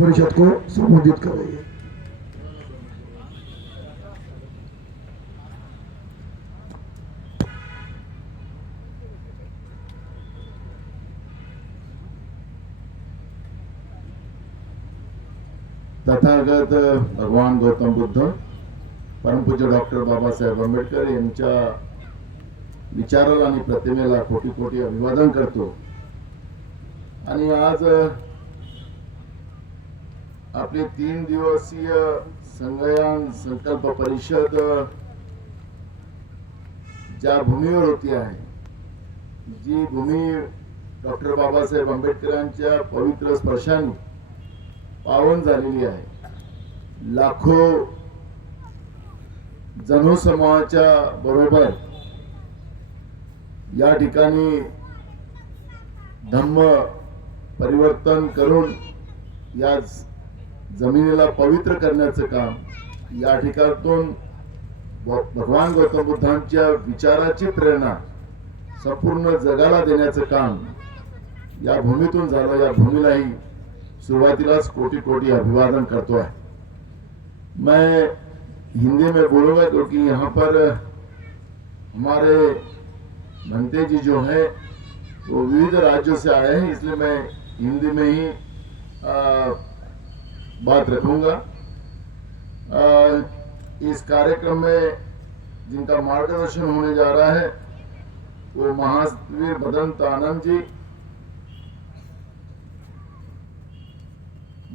परिषद को संबोधित करेंगे। तथागत भगवान गौतम बुद्ध, परमपूज्य डॉक्टर बाबासाहेब आंबेडकर यांच्या विचाराला आणि प्रतिमेला कोटी कोटी अभिवादन करतो। आणि आज आपली 3 दिवसीय संगयान संकल्प परिषद ज्या भूमीवर होती आहे, जी भूमी डॉक्टर बाबासाहेब आंबेडकरांच्या पवित्र स्पर्शाने पावन झालेली आहे, लाखो जनसमूहाच्या बरोबर या ठिकाणी धम्म परिवर्तन करून या जमिनीला पवित्र करण्याचं काम, या ठिकाणातून भगवान गौतम बुद्धांच्या विचाराची प्रेरणा संपूर्ण जगाला देण्याचं काम या भूमीतून झालं। या भूमीलाही शुरुआतीलाच कोटि कोटि अभिवादन करतो है। मैं हिंदी में बोलूंगा क्योंकि यहाँ पर हमारे भंते जी जो है वो विविध राज्यों से आए हैं, इसलिए मैं हिंदी में ही बात रखूंगा। इस कार्यक्रम में जिनका मार्गदर्शन होने जा रहा है वो महावीर भदंत आनंद जी,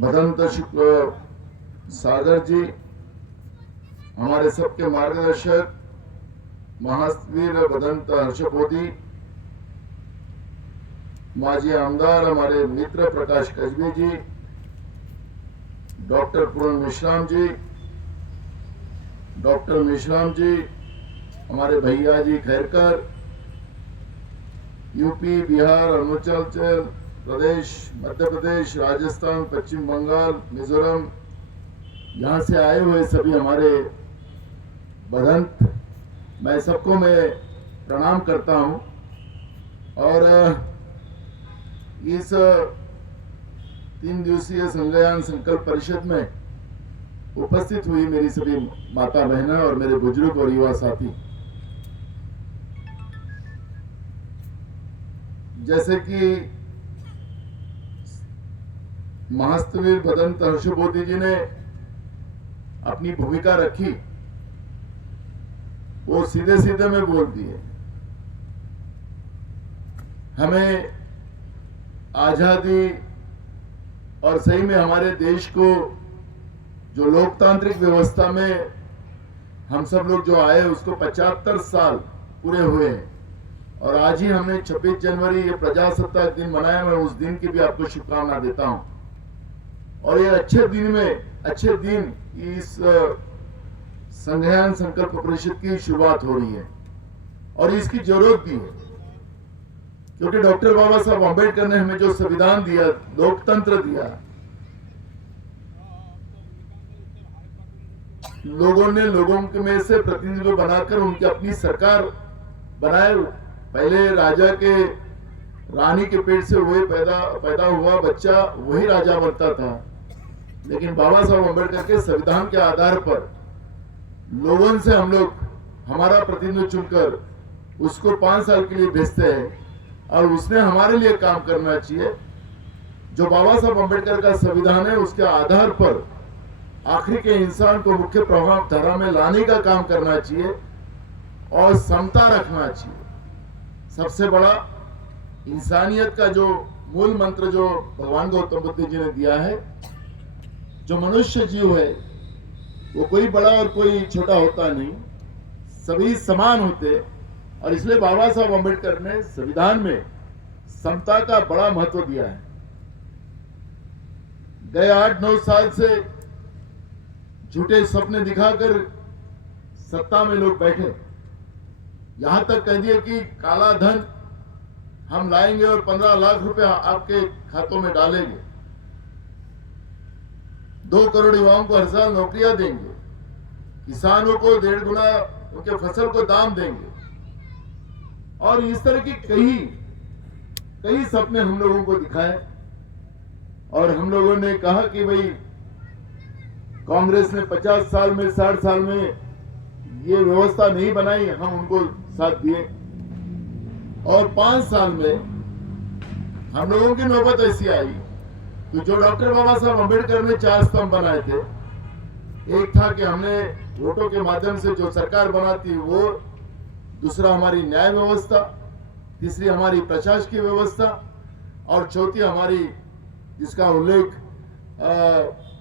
भदंत सागर जी, हमारे सबके मार्गदर्शक महावीर भदंत हर्षबोधी, माजी आमदार हमारे मित्र प्रकाश कजबी जी, डॉक्टर पूर्ण मिश्राम जी, हमारे भैया जी खैरकर, यूपी, बिहार, अरुणाचल प्रदेश, मध्य प्रदेश, राजस्थान, पश्चिम बंगाल, मिजोरम, यहाँ से आए हुए सभी हमारे भदंत, मैं सबको मैं प्रणाम करता हूँ। और इस 3 दिवसीय संगयान संकल्प परिषद में उपस्थित हुई मेरी सभी माता बहनें और मेरे बुजुर्ग और युवा साथी, जैसे कि महावीर भदंत हर्षबोधी जी ने अपनी भूमिका रखी, वो सीधे सीधे में बोल दिए। हमें आजादी और सही में हमारे देश को जो लोकतांत्रिक व्यवस्था में हम सब लोग जो आए उसको 75 साल पूरे हुए हैं, और आज ही हमने 26 जनवरी ये प्रजासत्ताक दिन मनाया। मैं उस दिन की भी आपको शुभकामना देता हूं। और ये अच्छे दिन इस संगयान संकल्प परिषद की शुरुआत हो रही है, और इसकी जरूरत भी है, क्योंकि डॉक्टर बाबा साहब आंबेडकर ने हमें जो संविधान दिया, लोकतंत्र दिया, लोगों ने लोगों के में से प्रतिनिधित्व बनाकर उनकी अपनी सरकार बनाए। पहले राजा के रानी के पेट से वही पैदा हुआ बच्चा वही राजा बनता था, लेकिन बाबा साहब आंबेडकर के संविधान के आधार पर लोगों से हम लोग हमारा प्रतिनिधि चुनकर उसको 5 साल के लिए भेजते हैं, और उसने हमारे लिए काम करना चाहिए। जो बाबा साहब आंबेडकर का संविधान है उसके आधार पर आखिरी के इंसान को मुख्य प्रभाव धारा में लाने का काम करना चाहिए और समता रखना चाहिए। सबसे बड़ा इंसानियत का जो मूल मंत्र जो भगवान गौतम बुद्ध जी ने दिया है, जो मनुष्य जीव है वो कोई बड़ा और कोई छोटा होता नहीं, सभी समान होते, और इसलिए बाबा साहब आंबेडकर ने संविधान में समता का बड़ा महत्व दिया है। गए 8-9 साल से झूठे सपने दिखाकर सत्ता में लोग बैठे, यहां तक कह दिए कि काला धन हम लाएंगे और 15 लाख रुपए आपके खातों में डालेंगे, 2 करोड़ युवाओं को हर साल नौकरियां देंगे, किसानों को 1.5 गुना उनके फसल को दाम देंगे, और इस तरह की कई सपने हम लोगों को दिखाए। और हम लोगों ने कहा कि भाई कांग्रेस ने 50 साल में 60 साल में ये व्यवस्था नहीं बनाई, हम उनको साथ दिए। और 5 साल में हम लोगों की नौबत ऐसी आई तो जो डॉक्टर बाबा साहब अम्बेडकर ने 4 स्तंभ बनाए थे, एक था कि हमने वोटों के माध्यम से जो सरकार बनाती वो, दूसरा हमारी न्याय व्यवस्था, तीसरी हमारी प्रशासकीय व्यवस्था और चौथी हमारी, जिसका उल्लेख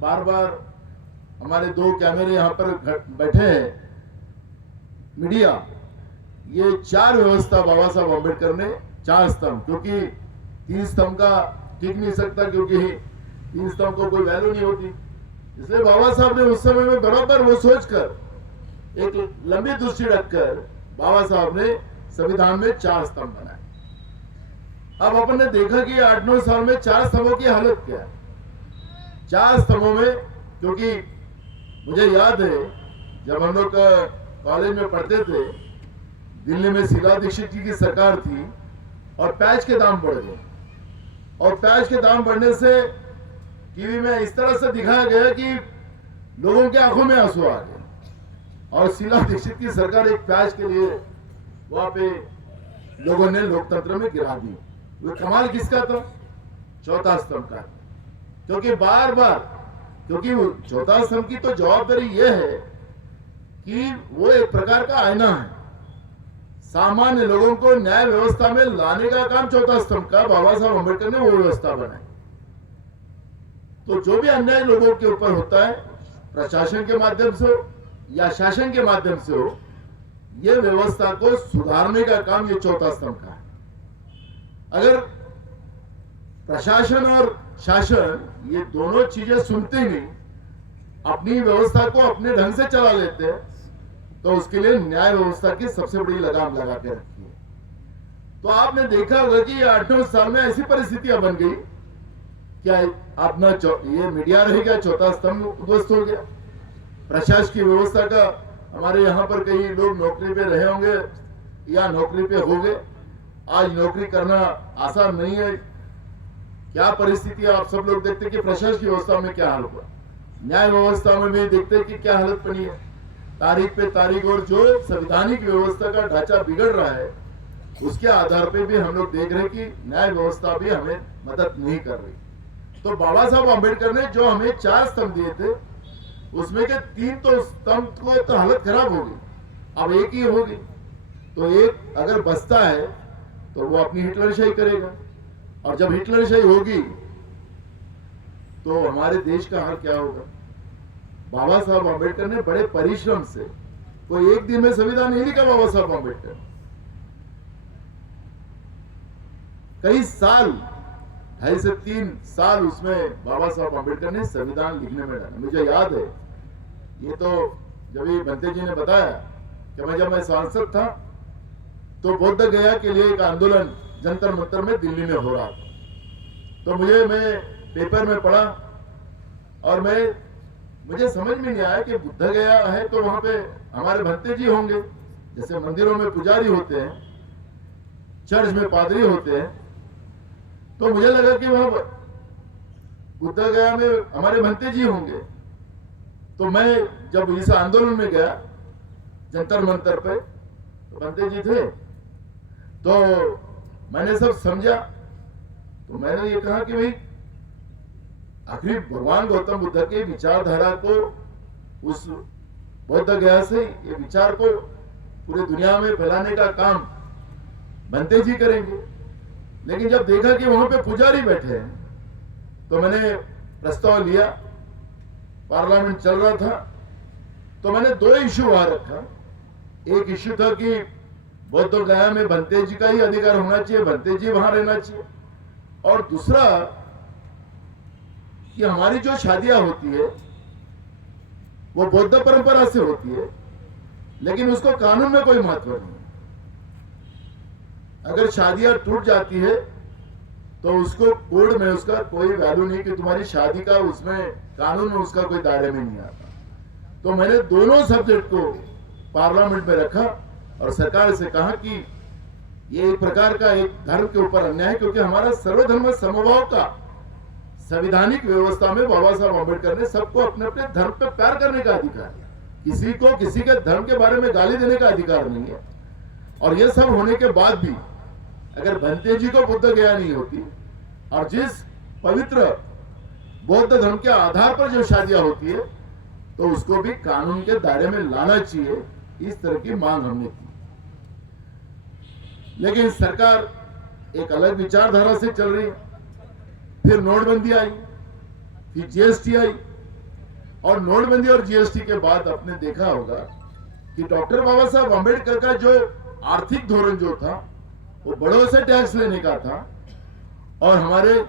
बार बार हमारे 2 कैमरे यहाँ पर बैठे हैं, मीडिया, ये 4 व्यवस्था बाबा साहब अम्बेडकर ने 4 स्तंभ, क्योंकि 3 स्तंभ का टिक नहीं सकता, क्योंकि 3 स्तंभ को कोई वैल्यू नहीं होती। इसलिए बाबा साहब ने उस समय में बराबर वो सोचकर एक लंबी दृष्टि रखकर बाबा साहब ने संविधान में 4 स्तंभ बनाए। अब अपन ने देखा कि 8-9 साल में 4 स्तंभों की हालत क्या है। 4 स्तंभों में, क्योंकि मुझे याद है जब हम लोग कॉलेज में पढ़ते थे, दिल्ली में शीला दीक्षित जी की सरकार थी और प्याज के दाम बढ़ गए, और प्याज के दाम बढ़ने से टीवी में इस तरह से दिखाया गया कि लोगों के आंखों में आंसू आ गए, और शीला दीक्षित की सरकार एक प्याज के लिए वहां पे लोगों ने लोकतंत्र में गिरा दी। वो कमाल किसका था? चौथा स्तंभ का। क्योंकि बार बार, क्योंकि चौथा स्तंभ की तो जवाबदारी यह है कि वो एक प्रकार का आईना है, सामान्य लोगों को न्याय व्यवस्था में लाने का काम चौथा स्तंभ का बाबा साहब अम्बेडकर ने वो व्यवस्था बनाई। तो जो भी अन्याय लोगों के ऊपर होता है, प्रशासन के माध्यम से हो या शासन के माध्यम से हो, ये व्यवस्था को सुधारने का काम ये चौथा स्तंभ का है। अगर प्रशासन और शासन ये दोनों चीजें सुनते नहीं, अपनी व्यवस्था को अपने ढंग से चला लेते हैं, तो उसके लिए न्याय व्यवस्था की सबसे बड़ी लगाम लगा के रखी है। तो आपने देखा होगा कि 8-9 साल में ऐसी परिस्थितियां बन गई, क्या अपना ये मीडिया रह गया, चौथा स्तंभ उद्ध्वस्त हो गया। प्रशासकीय व्यवस्था का, हमारे यहाँ पर कई लोग नौकरी पे रहे होंगे या नौकरी पे हो गए। आज नौकरी करना आसान नहीं है। क्या परिस्थिति आप सब लोग देखते हैं कि प्रशासकीय व्यवस्था में क्या हाल हुआ, न्याय व्यवस्था में भी देखते हैं कि क्या हालत बनी है। तारीख पे तारीख, और जो संवैधानिक व्यवस्था का ढांचा बिगड़ रहा है, उसके आधार पे भी हम लोग देख रहे हैं कि न्याय व्यवस्था भी हमें मदद नहीं कर रही। तो बाबा साहब अम्बेडकर ने जो हमें 4 स्तंभ दिए थे, उसमें के 3 तो स्तंभ को तो हालत खराब हो गई, अब एक ही होगी। तो एक अगर बचता है तो वो अपनी हिटलरशाही करेगा, और जब हिटलरशाही होगी तो हमारे देश का हाल क्या होगा। बाबा साहब अम्बेडकर ने बड़े परिश्रम से, कोई एक दिन में संविधान नहीं लिखा बाबा साहब अम्बेडकर, कई साल, 2.5 से 3 साल उसमें बाबा साहब अम्बेडकर ने संविधान लिखने में डाला। मुझे याद है, ये तो जब ये बनते जी ने बताया कि जब मैं सांसद था तो बोध गया के लिए एक आंदोलन जंतर मंतर में दिल्ली में हो रहा था। तो मैं पेपर में पढ़ा, और मुझे समझ में नहीं आया कि बुद्ध गया है तो वहां पे हमारे भंते जी होंगे, जैसे मंदिरों में पुजारी होते हैं, चर्च में पादरी होते हैं। तो मुझे लगा कि वहां बुद्ध गया में हमारे भंते जी होंगे। तो मैं जब इस आंदोलन में गया जंतर मंतर पे, तो भंते जी थे, तो मैंने सब समझा। तो मैंने ये कहा कि भाई आखिर भगवान गौतम बुद्ध के विचारधारा को, उस बौद्ध गया से ये विचार को पूरी दुनिया में फैलाने का काम भंते जी करेंगे। लेकिन जब देखा कि वहां पे पुजारी बैठे हैं, तो मैंने प्रस्ताव लिया, पार्लियामेंट चल रहा था, तो मैंने 2 इश्यू वहां रखा। एक इश्यू था कि बौद्ध गया में भंते जी का ही अधिकार होना चाहिए, भंते जी वहां रहना चाहिए, और दूसरा कि हमारी जो शादियां होती है वो बौद्ध परंपरा से होती है, लेकिन उसको कानून में कोई महत्व नहीं। अगर शादियां टूट जाती है तो उसको कोड में उसका कोई वैल्यू नहीं कि तुम्हारी शादी का, उसमें कानून में उसका कोई दायरे में नहीं आता। तो मैंने दोनों सब्जेक्ट को पार्लियामेंट में रखा और सरकार से कहा कि ये एक प्रकार का एक धर्म के ऊपर अन्याय है, क्योंकि हमारा सर्वधर्म समभाव का संवैधानिक व्यवस्था में बाबा साहब अम्बेडकर ने सबको अपने अपने धर्म पे प्यार करने का अधिकार है। किसी को किसी के धर्म के बारे में गाली देने का अधिकार नहीं है। और ये सब होने के बाद भी अगर भंते जी को बुद्ध गया नहीं होती और जिस पवित्र बौद्ध धर्म के आधार पर जो शादियां होती है तो उसको भी कानून के दायरे में लाना चाहिए, इस तरह की मांग हमने की। लेकिन सरकार एक अलग विचारधारा से चल रही है। फिर नोटबंदी आई, फिर जीएसटी आई, और नोटबंदी और जीएसटी के बाद आपने देखा होगा कि डॉक्टर बाबा साहब अम्बेडकर का जो आर्थिक धोरण जो था वो बड़ों से टैक्स लेने का था और हमारे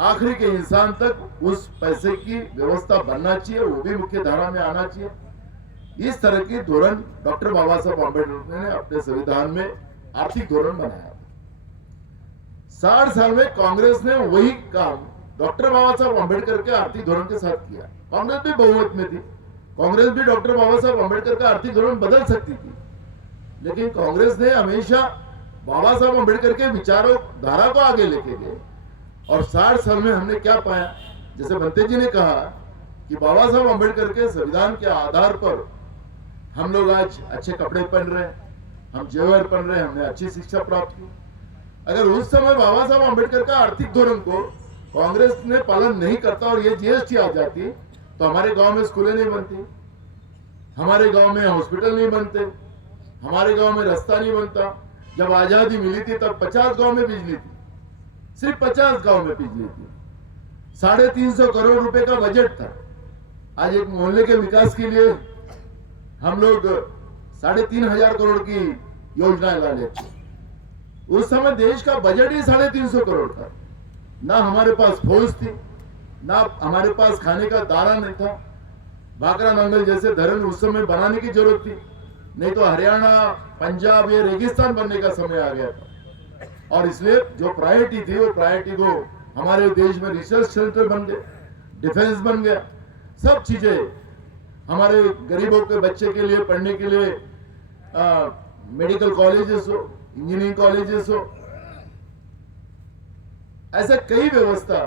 आखिरी के इंसान तक उस पैसे की व्यवस्था बनना चाहिए, वो भी मुख्य धारा में आना चाहिए। इस तरह की धोरण डॉक्टर बाबा साहब अम्बेडकर ने अपने संविधान में आर्थिक धोरण बनाया। 60 साल में कांग्रेस ने वही काम डॉक्टर बाबा साहब अम्बेडकर के आर्थिक धोरण के साथ किया। कांग्रेस भी बहुमत में थी, कांग्रेस भी डॉक्टर बाबा साहब अम्बेडकर का आर्थिक धोरण बदल सकती थी, लेकिन कांग्रेस ने हमेशा बाबा साहब अम्बेडकर के विचारों धारा को आगे लेके गए। और 60 साल में हमने क्या पाया, जैसे भंते जी ने कहा कि बाबा साहब अम्बेडकर के संविधान के आधार पर हम लोग आज अच्छे कपड़े पहन रहे हैं, हम जेवर पहन रहे हैं, हमने अच्छी शिक्षा प्राप्त की। अगर उस समय बाबा साहब अम्बेडकर का आर्थिक धोरण को कांग्रेस ने पालन नहीं करता और ये जीएसटी आ जाती तो हमारे गांव में स्कूलें नहीं बनती, हमारे गांव में हॉस्पिटल नहीं बनते, हमारे गांव में रास्ता नहीं बनता। जब आजादी मिली थी तब 50 गांव में बिजली थी, सिर्फ 50 गांव में बिजली थी। 350 करोड़ रुपए का बजट था। आज एक मोहल्ले के विकास के लिए हम लोग 3,500 करोड़ की योजनाएं ला लेते। उस समय देश का बजट ही 350 करोड़ था। ना हमारे पास फौज थी, ना हमारे पास खाने का दाना नहीं था। भाखड़ा नांगल जैसे धरण उस समय बनाने की जरूरत थी, नहीं तो हरियाणा पंजाब ये रेगिस्तान बनने का समय आ गया था। और इसलिए जो प्रायोरिटी थी वो प्रायोरिटी को हमारे देश में रिसर्च सेंटर बन गए, डिफेंस बन गया, सब चीजें हमारे गरीबों के बच्चे के लिए पढ़ने के लिए मेडिकल कॉलेजेस हो, इंजीनियरिंग कॉलेजेस हो, ऐसा कई व्यवस्था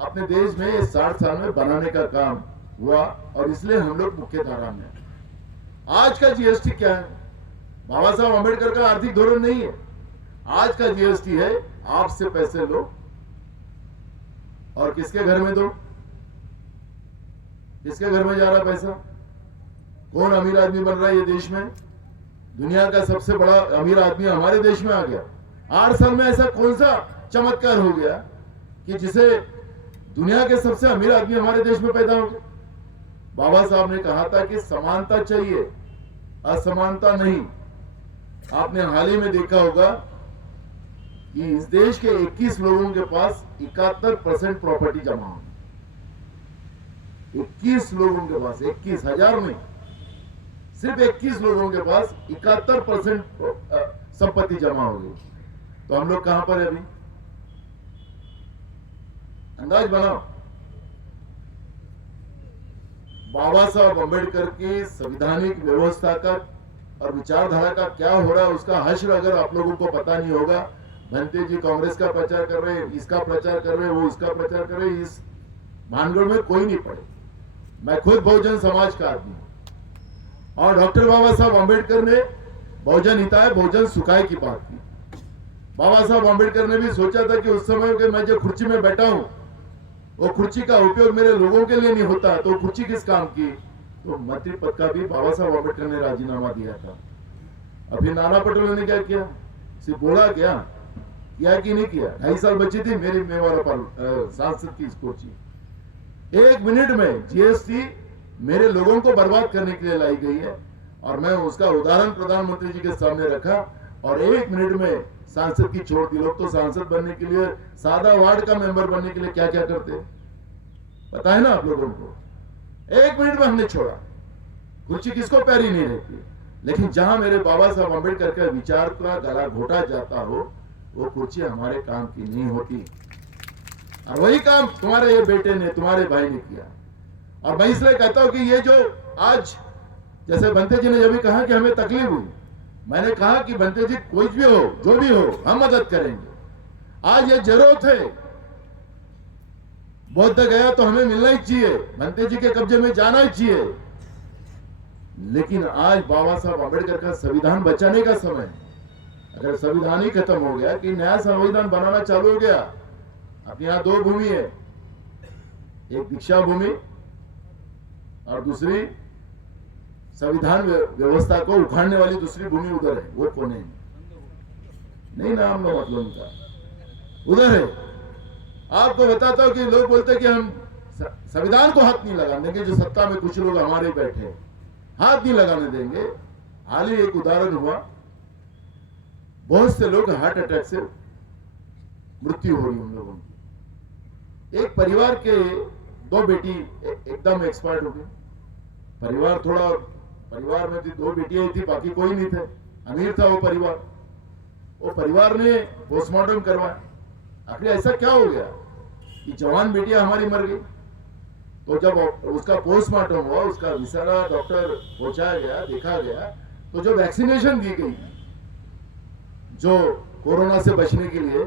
अपने देश में 60 साल में बनाने का काम हुआ। और इसलिए हम लोग मुख्य धारा में। आज का जीएसटी क्या है? बाबा साहब अम्बेडकर का आर्थिक धोरण नहीं है। आज का जीएसटी है आपसे पैसे लो और किसके घर में दो, किसके घर में जा रहा पैसा, कौन अमीर आदमी बन रहा है ये देश में? दुनिया का सबसे बड़ा अमीर आदमी हमारे देश में आ गया। 8 साल में ऐसा कौन सा चमत्कार हो गया कि जिसे दुनिया के सबसे अमीर आदमी हमारे देश में पैदा हो गए? बाबा साहब ने कहा था कि समानता चाहिए, असमानता नहीं। आपने हाल ही में देखा होगा कि इस देश के 21 लोगों के पास 71% प्रॉपर्टी जमा हो। 21 लोगों के पास, 21,000 में सिर्फ 21 लोगों के पास 71% संपत्ति जमा हो गई। तो हम लोग कहां पर है अभी? अंदाज बनाओ। बाबा साहब अम्बेडकर की संवैधानिक व्यवस्था का और विचारधारा का क्या हो रहा है उसका हश्र अगर आप लोगों को पता नहीं होगा। भंते जी कांग्रेस का प्रचार कर रहे हैं, इसका प्रचार कर रहे हैं, वो इसका प्रचार कर रहे हैं, इस भानगढ़ में कोई नहीं पड़े। मैं खुद बहुजन समाज का आदमी हूं और डॉक्टर बाबा साहब अम्बेडकर ने बहुजन हिताय बहुजन सुखाय की बात की। बाबा साहब अम्बेडकर ने भी सोचा था कि उस समय के मैं जो कुर्सी में बैठा हूं वो कुर्सी का उपयोग मेरे लोगों के लिए नहीं होता, तो कुर्सी किस काम की? तो मंत्री पद का भी बाबा साहब अम्बेडकर ने राजीनामा दिया था। अभी नाना पटोले ने क्या किया? सिर्फ बोला क्या किया कि नहीं किया? 2.5 साल बची थी मेरी मेवाड़ा पर सांसद की कुर्सी। 1 मिनट में जीएसटी मेरे लोगों को बर्बाद करने के लिए लाई गई है और मैं उसका उदाहरण प्रधानमंत्री जी के सामने रखा और 1 मिनट में सांसद की छोड़ दी। लोग तो सांसद बनने के लिए, सादा वार्ड का मेंबर बनने के लिए क्या क्या करते पता है ना आप लोगों को? 1 मिनट में हमने छोड़ा। कुर्सी किसको प्यारी नहीं रहती, लेकिन जहां मेरे बाबा साहब अम्बेडकर के विचार का गला घोटा जाता हो वो कुर्सी हमारे काम की नहीं होती। और वही काम तुम्हारे ये बेटे ने, तुम्हारे भाई ने किया। और मैं इसलिए कहता हूं कि ये जो आज, जैसे भंते जी ने जब भी कहा कि हमें तकलीफ हुई, मैंने कहा कि भंते जी कोई भी हो, जो भी हो, हम मदद करेंगे। आज ये जरूरत है बौद्ध गया तो हमें मिलना ही चाहिए, भंते जी के कब्जे में जाना ही चाहिए, लेकिन आज बाबा साहब अम्बेडकर का संविधान बचाने का समय है। अगर संविधान ही खत्म हो गया कि नया संविधान बनाना चालू हो गया। अब यहाँ दो भूमि है, एक दीक्षा भूमि और दूसरी संविधान व्यवस्था को उखाड़ने वाली दूसरी भूमि उधर है। वो कौन है? नहीं नाम लो मतलब उनका, उधर है। आपको बताता हूं कि लोग बोलते हैं कि हम संविधान को हाथ नहीं लगाने देंगे, जो सत्ता में कुछ लोग हमारे बैठे हैं हाथ नहीं लगाने देंगे। हाल ही एक उदाहरण हुआ, बहुत से लोग हार्ट अटैक से मृत्यु हो रही उन लोगों की। एक परिवार के दो बेटी एकदम एक्सपायर्ड हो गई। परिवार में थी दो बेटियां ही थी, बाकी कोई नहीं थे, अमीर था वो परिवार। वो परिवार ने पोस्टमार्टम करवाया। आखिर ऐसा क्या हो गया कि जवान बेटियां हमारी मर गई? तो जब उसका पोस्टमार्टम हुआ, उसका विसारा डॉक्टर पहुंचाया गया, देखा गया, तो जो वैक्सीनेशन दी गई जो कोरोना से बचने के लिए,